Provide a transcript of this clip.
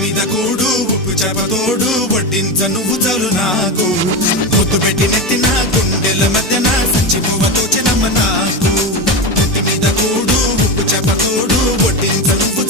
మీద కూడు ఉప్పు చేపతోడు వడ్డించ నువ్వు చాలు నాకు ముద్దు పెట్టి నెత్తిన గుండెల మధ్యన సంచి పువ్వతో చిన్నమ్మ నాకు ఇంటి మీద కూడు ఉప్పు చేపతోడు వడ్డించ నువ్వు